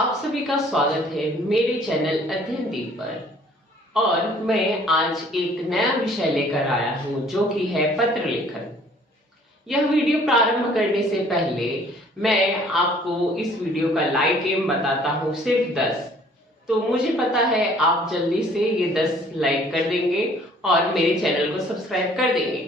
आप सभी का स्वागत है मेरे चैनल अध्ययन दीप पर। और मैं आज एक नया विषय लेकर आया हूं जो कि है पत्र लेखन। यह वीडियो प्रारंभ करने से पहले मैं आपको इस वीडियो का लाइक एम बताता हूं, सिर्फ 10। तो मुझे पता है आप जल्दी से ये 10 लाइक कर देंगे और मेरे चैनल को सब्सक्राइब कर देंगे।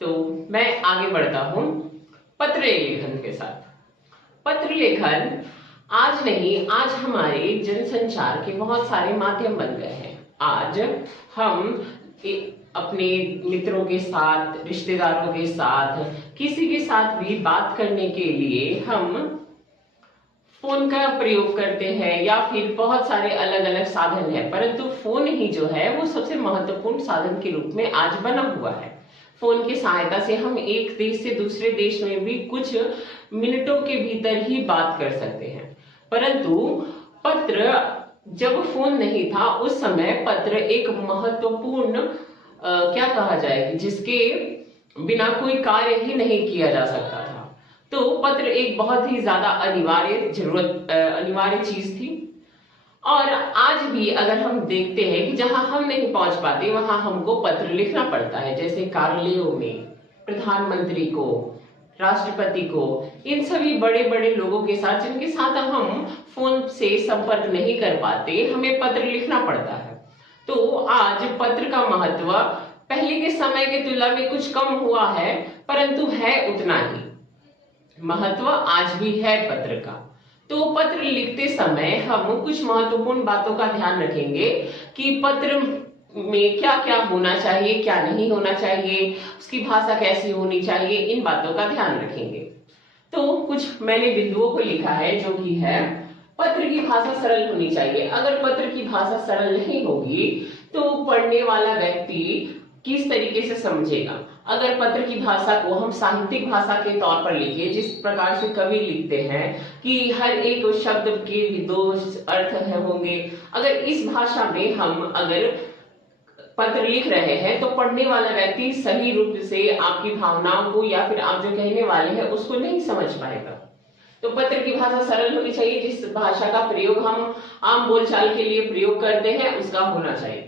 तो मैं आगे बढ़ता हूं पत्र लेखन के साथ। पत्र लेखन आज नहीं, आज हमारे जनसंचार के बहुत सारे माध्यम बन गए हैं। आज हम अपने मित्रों के साथ, रिश्तेदारों के साथ, किसी के साथ भी बात करने के लिए हम फोन का प्रयोग करते हैं या फिर बहुत सारे अलग अलग साधन है, परंतु फोन ही जो है वो सबसे महत्वपूर्ण साधन के रूप में आज बना हुआ है। फोन की सहायता से हम एक देश से दूसरे देश में भी कुछ मिनटों के भीतर ही बात कर सकते हैं। परंतु पत्र, जब फोन नहीं था उस समय पत्र एक महत्वपूर्ण क्या कहा जाएगा, जिसके बिना कोई कार्य ही नहीं किया जा सकता था। तो पत्र एक बहुत ही ज्यादा अनिवार्य चीज थी। और आज भी अगर हम देखते हैं कि जहां हम नहीं पहुंच पाते वहां हमको पत्र लिखना पड़ता है, जैसे कार्यालयों में प्रधानमंत्री को, राष्ट्रपति को, इन सभी बड़े बड़े लोगों के साथ जिनके साथ हम फोन से संपर्क नहीं कर पाते, हमें पत्र लिखना पड़ता है। तो आज पत्र का महत्व पहले के समय की तुलना में कुछ कम हुआ है, परंतु है उतना ही महत्व आज भी है पत्र का। तो पत्र लिखते समय हम कुछ महत्वपूर्ण बातों का ध्यान रखेंगे कि पत्र में क्या क्या होना चाहिए, क्या नहीं होना चाहिए, उसकी भाषा कैसी होनी चाहिए, इन बातों का ध्यान रखेंगे। तो कुछ मैंने बिंदुओं को लिखा है जो कि है, पत्र की भाषा सरल होनी चाहिए। अगर पत्र की भाषा सरल नहीं होगी तो पढ़ने वाला व्यक्ति किस तरीके से समझेगा। अगर पत्र की भाषा को हम साहित्यिक भाषा के तौर पर लिखे, जिस प्रकार से कवि लिखते हैं कि हर एक शब्द के भी 2 अर्थ होंगे, अगर इस भाषा में हम अगर पत्र लिख रहे हैं तो पढ़ने वाला व्यक्ति सही रूप से आपकी भावनाओं को या फिर आप जो कहने वाले हैं उसको नहीं समझ पाएगा। तो पत्र की भाषा सरल होनी चाहिए। जिस भाषा का प्रयोग हम आम बोलचाल के लिए प्रयोग करते हैं उसका होना चाहिए।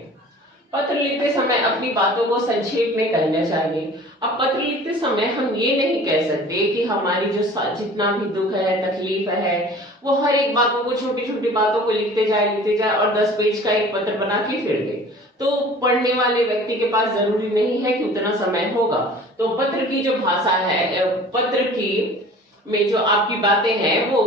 पत्र लिखते समय अपनी बातों को संक्षेप में कहना चाहिए। अब पत्र लिखते समय हम ये नहीं कह सकते कि हमारी जो जितना भी दुख है, तकलीफ है, वो हर एक बातों को, छोटी छोटी बातों को लिखते जाए और 10 पेज का एक पत्र बना के फिर दे। तो पढ़ने वाले व्यक्ति के पास जरूरी नहीं है कि उतना समय होगा। तो पत्र की जो भाषा है, पत्र की में जो आपकी बातें हैं वो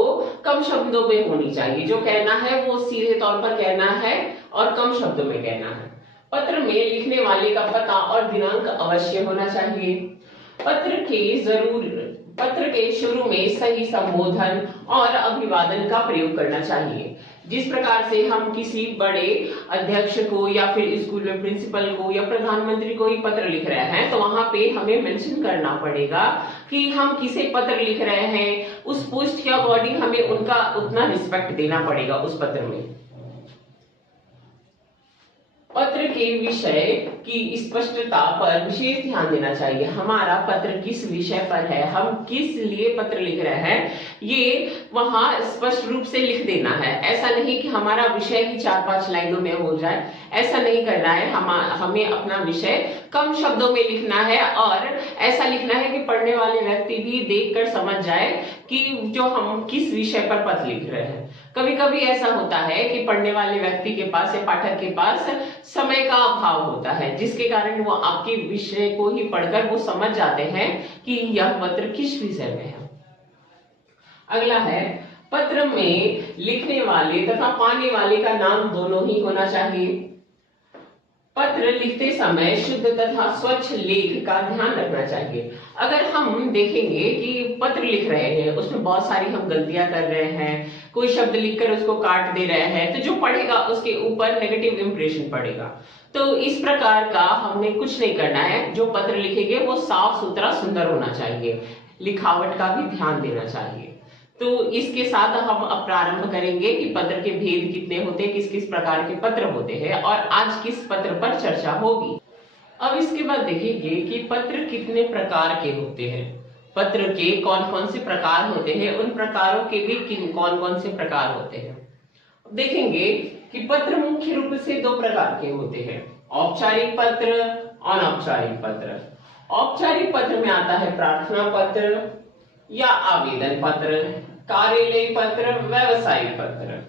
कम शब्दों में होनी चाहिए। जो कहना है वो सीधे तौर पर कहना है और कम शब्दों में कहना है। पत्र में लिखने वाले का पता और दिनांक अवश्य होना चाहिए। पत्र के शुरू में सही संबोधन और अभिवादन का प्रयोग करना चाहिए। जिस प्रकार से हम किसी बड़े अध्यक्ष को या फिर स्कूल में प्रिंसिपल को या प्रधानमंत्री को ही पत्र लिख रहे हैं तो वहां पे हमें मेंशन करना पड़ेगा कि हम किसे पत्र लिख रहे हैं, उस पोस्ट के अकॉर्डिंग हमें उनका उतना रिस्पेक्ट देना पड़ेगा उस पत्र में। पत्र के विषय की स्पष्टता पर विशेष ध्यान देना चाहिए। हमारा पत्र किस विषय पर है, हम किस लिए पत्र लिख रहे हैं, ये वहां स्पष्ट रूप से लिख देना है। ऐसा नहीं कि हमारा विषय ही 4-5 लाइनों में हो जाए, ऐसा नहीं करना है। हमें अपना विषय कम शब्दों में लिखना है और ऐसा लिखना है कि पढ़ने वाले व्यक्ति भी देखकर समझ जाए कि जो हम किस विषय पर पत्र लिख रहे हैं। कभी कभी ऐसा होता है कि पढ़ने वाले व्यक्ति के पास या पाठक के पास समय का अभाव होता है, जिसके कारण वो आपके विषय को ही पढ़कर वो समझ जाते हैं कि यह पत्र किस विषय में है। अगला है, पत्र में लिखने वाले तथा पाने वाले का नाम दोनों ही होना चाहिए। पत्र लिखते समय शुद्ध तथा स्वच्छ लेख का ध्यान रखना चाहिए। अगर हम देखेंगे कि पत्र लिख रहे हैं उसमें बहुत सारी हम गलतियां कर रहे हैं, कोई शब्द लिखकर उसको काट दे रहे हैं, तो जो पढ़ेगा उसके ऊपर नेगेटिव इंप्रेशन पड़ेगा। तो इस प्रकार का हमने कुछ नहीं करना है। जो पत्र लिखेंगे वो साफ सुथरा सुंदर होना चाहिए, लिखावट का भी ध्यान देना चाहिए। तो इसके साथ हम अब प्रारंभ करेंगे कि पत्र के भेद कितने होते हैं, किस किस प्रकार के पत्र होते हैं और आज किस पत्र पर चर्चा होगी। अब इसके बाद देखेंगे कि पत्र कितने प्रकार के होते हैं, पत्र के कौन कौन से प्रकार होते हैं, उन प्रकारों के भी कौन कौन से प्रकार होते हैं। देखेंगे कि पत्र मुख्य रूप से दो प्रकार के होते हैं, औपचारिक पत्र, अनौपचारिक पत्र। औपचारिक पत्र में आता है प्रार्थना पत्र या आवेदन पत्र, कार्यालय पत्र, व्यवसायिक पत्र।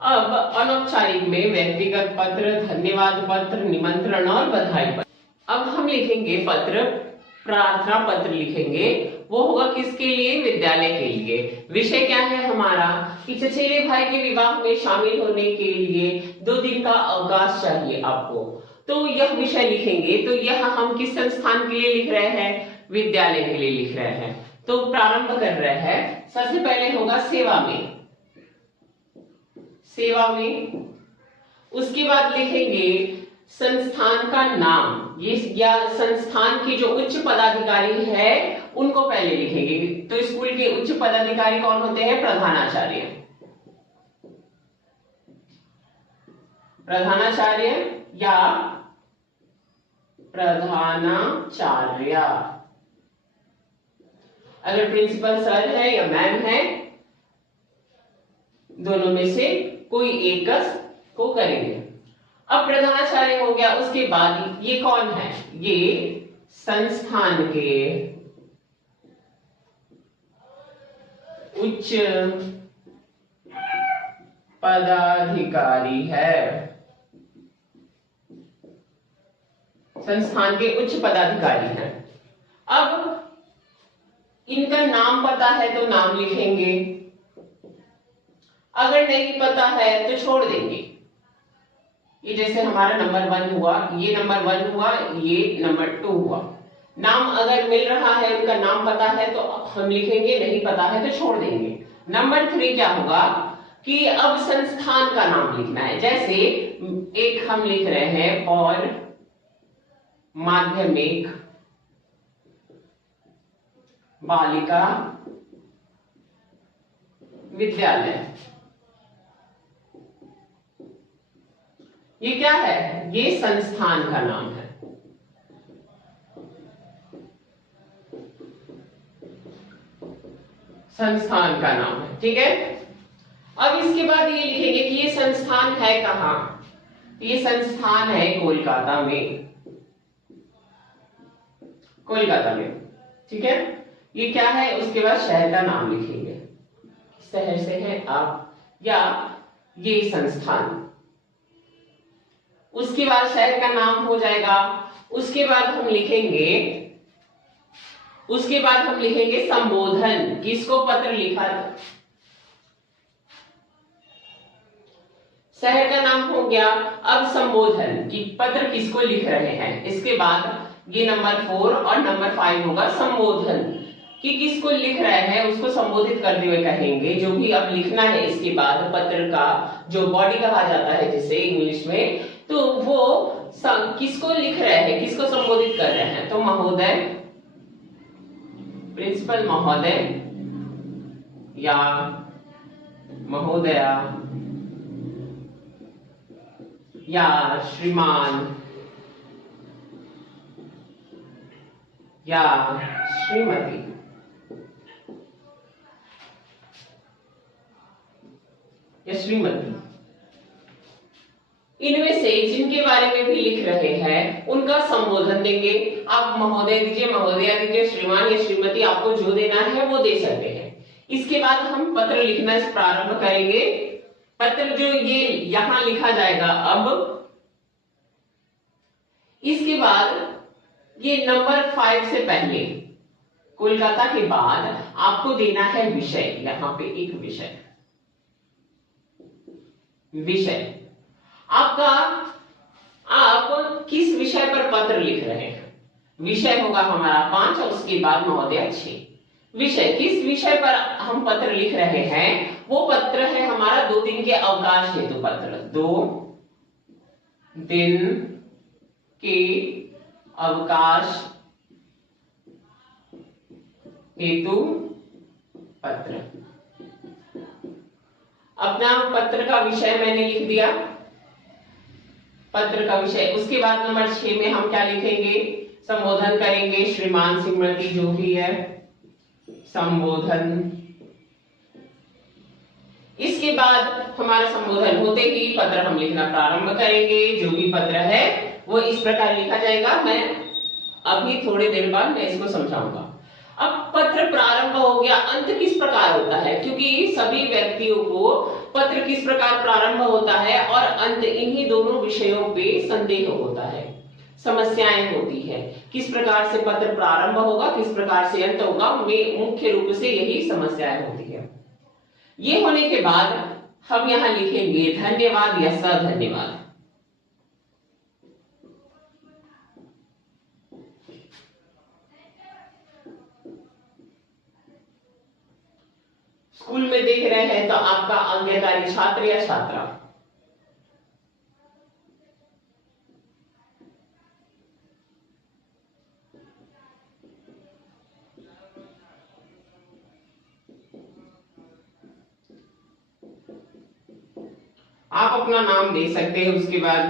अब अनौपचारिक में व्यक्तिगत पत्र, धन्यवाद पत्र, निमंत्रण और बधाई पत्र। अब हम लिखेंगे पत्र, प्रार्थना पत्र लिखेंगे, वो होगा किसके लिए? विद्यालय के लिए। विषय क्या है हमारा कि चचेरे भाई के विवाह में शामिल होने के लिए 2 दिन का अवकाश चाहिए आपको, तो यह विषय लिखेंगे। तो यह हम किस संस्थान के लिए लिख रहे हैं? विद्यालय के लिए लिख रहे हैं। तो प्रारंभ कर रहे हैं, सबसे पहले होगा सेवा में, सेवा में। उसके बाद लिखेंगे संस्थान का नाम, ये या संस्थान के जो उच्च पदाधिकारी है उनको पहले लिखेंगे। तो स्कूल के उच्च पदाधिकारी कौन होते हैं? प्रधानाचार्य, प्रधानाचार्य या प्रधानाचार्य। अगर प्रिंसिपल सर है या मैम है, दोनों में से कोई एक को करेंगे। अब प्रधानाचार्य हो गया, उसके बाद ये कौन है? ये संस्थान के उच्च पदाधिकारी है, संस्थान के उच्च पदाधिकारी हैं। अब इनका नाम पता है तो नाम लिखेंगे, अगर नहीं पता है तो छोड़ देंगे। ये जैसे हमारा नंबर 1 हुआ, ये नंबर 1 हुआ, ये नंबर 2 हुआ। नाम अगर मिल रहा है, उनका नाम पता है तो हम लिखेंगे, नहीं पता है तो छोड़ देंगे। नंबर 3 क्या होगा कि अब संस्थान का नाम लिखना है। जैसे एक हम लिख रहे हैं और माध्यमिक बालिका विद्यालय, ये क्या है? ये संस्थान का नाम है। संस्थान का नाम है, ठीक है। अब इसके बाद ये लिखेंगे कि ये संस्थान है कहां? ये संस्थान है कोलकाता में, कोलकाता में, ठीक है। ये क्या है? उसके बाद शहर का नाम लिखेंगे, शहर से है आप या ये संस्थान। उसके बाद शहर का नाम हो जाएगा। उसके बाद हम लिखेंगे संबोधन, किसको पत्र लिखा था। शहर का नाम हो गया। अब संबोधन कि पत्र किसको लिख रहे हैं। इसके बाद ये नंबर 4 और नंबर 5 होगा संबोधन कि किसको लिख रहे हैं, उसको संबोधित करते हुए कहेंगे। जो भी अब लिखना है इसके बाद पत्र का जो बॉडी कहा जाता है जिसे इंग्लिश में, तो वो किसको लिख रहे हैं, किसको संबोधित कर रहे हैं। तो महोदय, प्रिंसिपल महोदय या महोदया या श्रीमान या श्रीमती, या श्रीमती। इनमें से जिनके बारे में भी लिख रहे हैं उनका संबोधन देंगे। आप महोदय दीजिए, महोदया दीजिए, श्रीमान या श्रीमती, आपको जो देना है वो दे सकते हैं। इसके बाद हम पत्र लिखना प्रारंभ करेंगे। पत्र जो ये यहां लिखा जाएगा। अब इसके बाद ये नंबर 5 से पहले कोलकाता के बाद आपको देना है विषय। यहां पे एक विषय, विषय आपका, आप किस विषय पर पत्र लिख रहे हैं। विषय होगा हमारा 5 और उसके बाद महोदय 6। विषय, किस विषय पर हम पत्र लिख रहे हैं, वो पत्र है हमारा 2 दिन के अवकाश हेतु पत्र। 2 दिन के अवकाश हेतु पत्र। अपना पत्र का विषय मैंने लिख दिया, पत्र का विषय। उसके बाद नंबर 6 में हम क्या लिखेंगे? संबोधन करेंगे। श्रीमान श्रीमती जो भी है, संबोधन इसके बाद हमारा संबोधन होते ही पत्र हम लिखना प्रारंभ करेंगे। जो भी पत्र है वो इस प्रकार लिखा जाएगा। मैं अभी थोड़ी देर बाद मैं इसको समझाऊंगा। अब पत्र प्रारंभ हो गया, अंत किस प्रकार होता है, क्योंकि सभी व्यक्तियों को पत्र किस प्रकार प्रारंभ होता है और अंत, इन्हीं दोनों विषयों पे संदेह होता है, समस्याएं होती है। किस प्रकार से पत्र प्रारंभ होगा, किस प्रकार से अंत होगा, में मुख्य रूप से यही समस्याएं होती है। ये होने के बाद हम यहां लिखेंगे धन्यवाद या सधन्यवाद। स्कूल में देख रहे हैं तो आपका आज्ञाकारी छात्र या छात्रा। आप अपना नाम दे सकते हैं। उसके बाद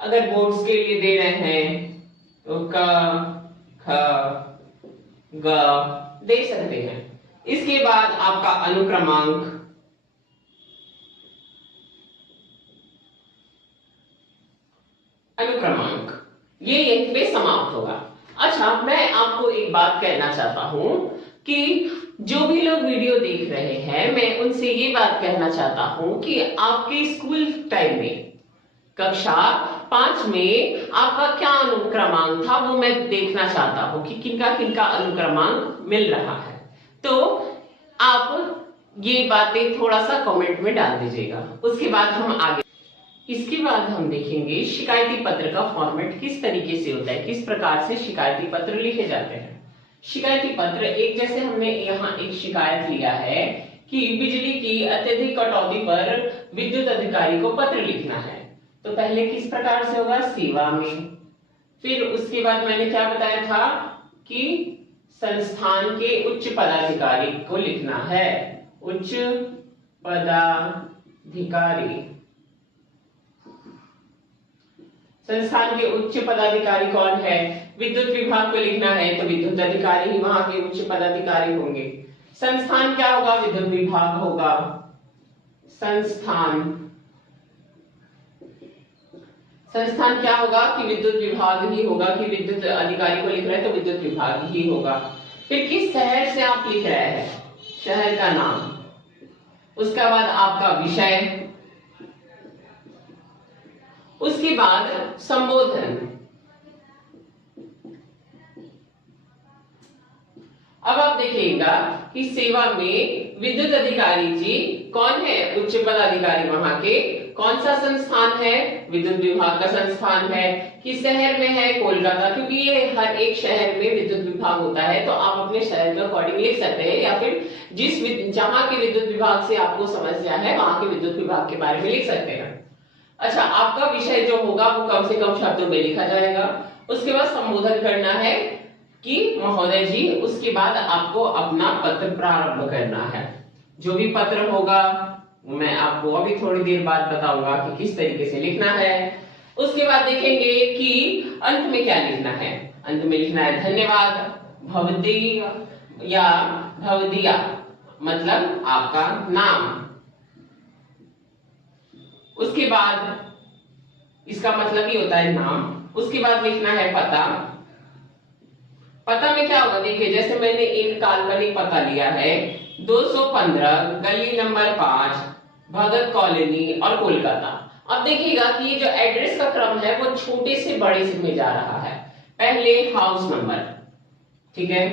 अगर बोर्ड्स के लिए दे रहे हैं तो क, ख, ग दे सकते हैं। इसके बाद आपका अनुक्रमांक, ये यहीं पे समाप्त होगा। अच्छा, मैं आपको एक बात कहना चाहता हूं कि जो भी लोग वीडियो देख रहे हैं, मैं उनसे ये बात कहना चाहता हूं कि आपके स्कूल टाइम में कक्षा 5 में आपका क्या अनुक्रमांक था, वो मैं देखना चाहता हूं कि किनका किनका अनुक्रमांक मिल रहा है। तो आप ये बातें थोड़ा सा कमेंट में डाल दीजिएगा। उसके बाद हम आगे, इसके बाद हम देखेंगे शिकायती पत्र का फॉर्मेट किस तरीके से होता है, किस प्रकार से शिकायती पत्र लिखे जाते हैं। शिकायती पत्र एक, जैसे हमने यहाँ एक शिकायत लिया है कि बिजली की अत्यधिक कटौती पर विद्युत अधिकारी को पत्र लिखना है, तो पहले किस प्रकार से होगा, सेवा में। फिर उसके बाद मैंने क्या बताया था कि संस्थान के उच्च पदाधिकारी को लिखना है, उच्च पदाधिकारी। संस्थान के उच्च पदाधिकारी कौन है, विद्युत विभाग को लिखना है तो विद्युत अधिकारी ही वहां के उच्च पदाधिकारी होंगे। संस्थान क्या होगा, विद्युत विभाग होगा। संस्थान क्या होगा कि विद्युत विभाग ही होगा, कि विद्युत अधिकारी को लिख रहे हैं तो विद्युत विभाग ही होगा। फिर किस शहर से आप लिख रहे हैं, शहर का नाम। उसके बाद आपका विषय, उसके बाद संबोधन। अब आप देखिएगा कि सेवा में विद्युत अधिकारी जी कौन है, उच्च पदाधिकारी वहां के। कौन सा संस्थान है, विद्युत विभाग का संस्थान है। किस शहर में है, कोलकाता, क्योंकि ये हर एक शहर में विद्युत विभाग होता है, तो आप अपने शहर के अकॉर्डिंग लिख सकते हैं, या फिर जहां के विद्युत विभाग से आपको समस्या है वहां के विद्युत विभाग के बारे में लिख सकते हैं। अच्छा, आपका विषय जो होगा वो कम से कम शब्दों में लिखा जाएगा। उसके बाद संबोधन करना है कि महोदय जी। उसके बाद आपको अपना पत्र प्रारंभ करना है। जो भी पत्र होगा मैं आपको अभी थोड़ी देर बाद बताऊंगा कि किस तरीके से लिखना है। उसके बाद देखेंगे कि अंत में क्या लिखना है। अंत में लिखना है धन्यवाद, भवदीय या भवदिया, मतलब आपका नाम। उसके बाद इसका मतलब ही होता है नाम। उसके बाद लिखना है पता। पता में क्या होगा, देखिए जैसे मैंने एक काल्पनिक पता लिया है, 215 गली नंबर 5 भगत कॉलोनी और कोलकाता। अब देखिएगा कि ये जो एड्रेस का क्रम है वो छोटे से बड़े से में जा रहा है। पहले हाउस नंबर, ठीक है,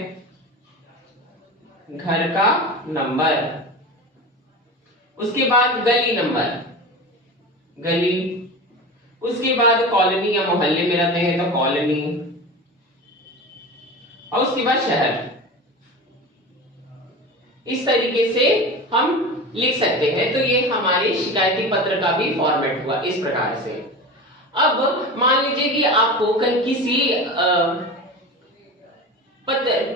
घर का नंबर। उसके बाद गली नंबर, गली। उसके बाद कॉलोनी या मोहल्ले में रहते हैं तो कॉलोनी, और उसके बाद शहर। इस तरीके से हम लिख सकते हैं। तो ये हमारे शिकायती पत्र का भी फॉर्मेट हुआ इस प्रकार से। अब मान लीजिए कि आपको कहीं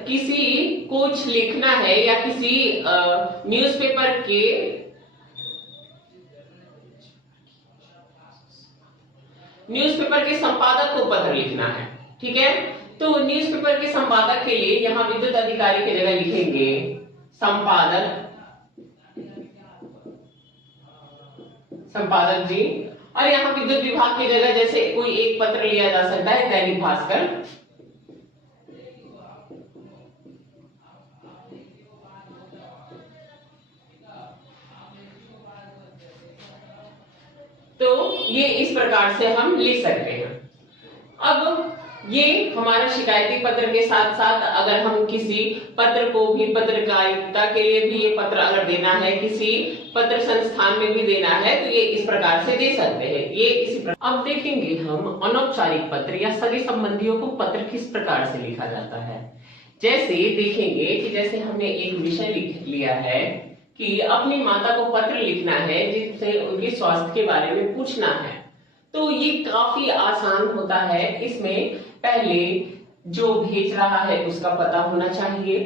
किसी कुछ लिखना है, या किसी न्यूज़पेपर के संपादक को पत्र लिखना है, ठीक है। तो न्यूज़पेपर के संपादक के लिए यहां विद्युत अधिकारी की जगह लिखेंगे संपादक, संपादक जी। और यहाँ विद्युत विभाग की जगह जैसे कोई एक पत्र लिया जा सकता है, दैनिक भास्कर। तो ये इस प्रकार से हम लिख सकते हैं। अब ये हमारा शिकायती पत्र के साथ साथ अगर हम किसी पत्र को भी पत्रकारिता के लिए भी ये पत्र अगर देना है, किसी पत्र संस्थान में भी देना है, तो ये इस प्रकार से दे सकते हैं। ये इसी प्रकार। अब देखेंगे हम अनौपचारिक पत्र या सगे संबंधियों को पत्र किस प्रकार से लिखा जाता है। जैसे देखेंगे कि जैसे हमने एक विषय लिख लिया है कि अपनी माता को पत्र लिखना है जिससे उनके स्वास्थ्य के बारे में पूछना है, तो ये काफी आसान होता है। इसमें पहले जो भेज रहा है उसका पता होना चाहिए।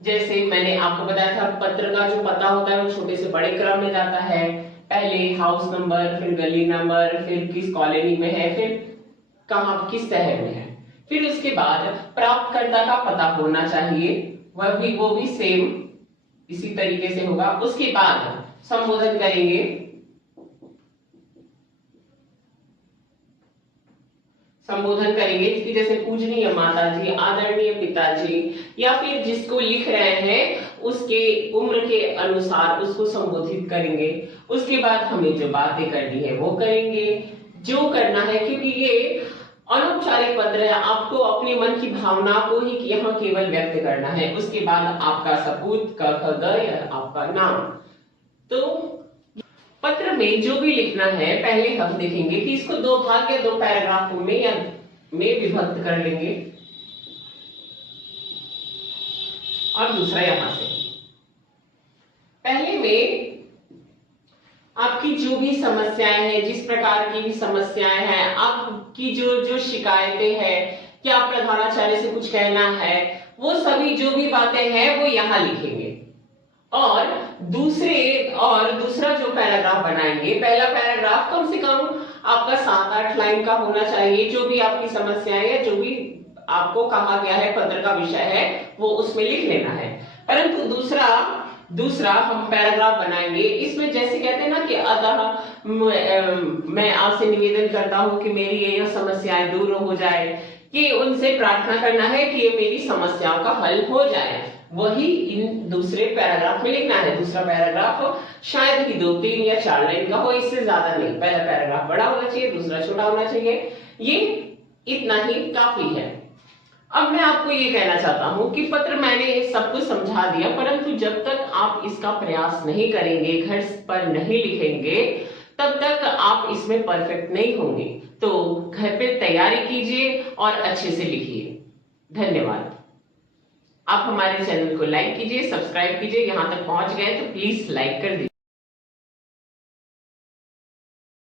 जैसे मैंने आपको बताया था, पत्र का जो पता होता है वो छोटे से बड़े क्रम में जाता है। पहले हाउस नंबर, फिर गली नंबर, फिर किस कॉलोनी में है, फिर कहां किस शहर में है, फिर उसके बाद प्राप्तकर्ता का पता होना चाहिए, वो भी सेम इसी तरीके से होगा। उसके बाद संबोधन करेंगे, कि जैसे पूजनीय माता जी, आदरणीय पिताजी, या फिर जिसको लिख रहे हैं उसके उम्र के अनुसार उसको संबोधित करेंगे। उसके बाद हमें जो बातें करनी है वो करेंगे, जो करना है, क्योंकि ये अनौपचारिक पत्र है, आपको अपने मन की भावना को ही यहाँ केवल व्यक्त करना है। उसके बाद आपका सबूत क ख ग या आपका नाम। तो पत्र में जो भी लिखना है पहले हम देखेंगे कि इसको दो भाग या दो पैराग्राफों में या में विभक्त कर लेंगे। और दूसरा यहां से पहले में आपकी जो भी समस्याएं हैं, जिस प्रकार की भी समस्याएं हैं, आपकी जो शिकायतें हैं, क्या प्रधानाचार्य से कुछ कहना है, वो सभी जो भी बातें हैं वो यहाँ लिखेंगे। और दूसरा जो पैराग्राफ बनाएंगे, पहला पैराग्राफ कम से कम आपका 7-8 लाइन का होना चाहिए। जो भी आपकी समस्याएं है, जो भी आपको कहा गया है, पत्र का विषय है, वो उसमें लिख लेना है। परंतु दूसरा हम पैराग्राफ बनाएंगे, इसमें जैसे कहते हैं ना कि अतः मैं आपसे निवेदन करता हूं कि मेरी ये समस्याएं दूर हो जाए, कि उनसे प्रार्थना करना है कि ये मेरी समस्याओं का हल हो जाए, वही इन दूसरे पैराग्राफ में लिखना है। दूसरा पैराग्राफ शायद ही 2, 3 या 4 लाइन का हो, इससे ज्यादा नहीं। पहला पैराग्राफ बड़ा होना चाहिए, दूसरा छोटा होना चाहिए, ये इतना ही काफी है। अब मैं आपको ये कहना चाहता हूं कि पत्र मैंने सब कुछ समझा दिया, परंतु जब तक आप इसका प्रयास नहीं करेंगे, घर पर नहीं लिखेंगे, तब तक आप इसमें परफेक्ट नहीं होंगे। तो घर पे तैयारी कीजिए और अच्छे से लिखिए। धन्यवाद। आप हमारे चैनल को लाइक कीजिए, सब्सक्राइब कीजिए। यहां तक पहुंच गए तो प्लीज लाइक कर दीजिए।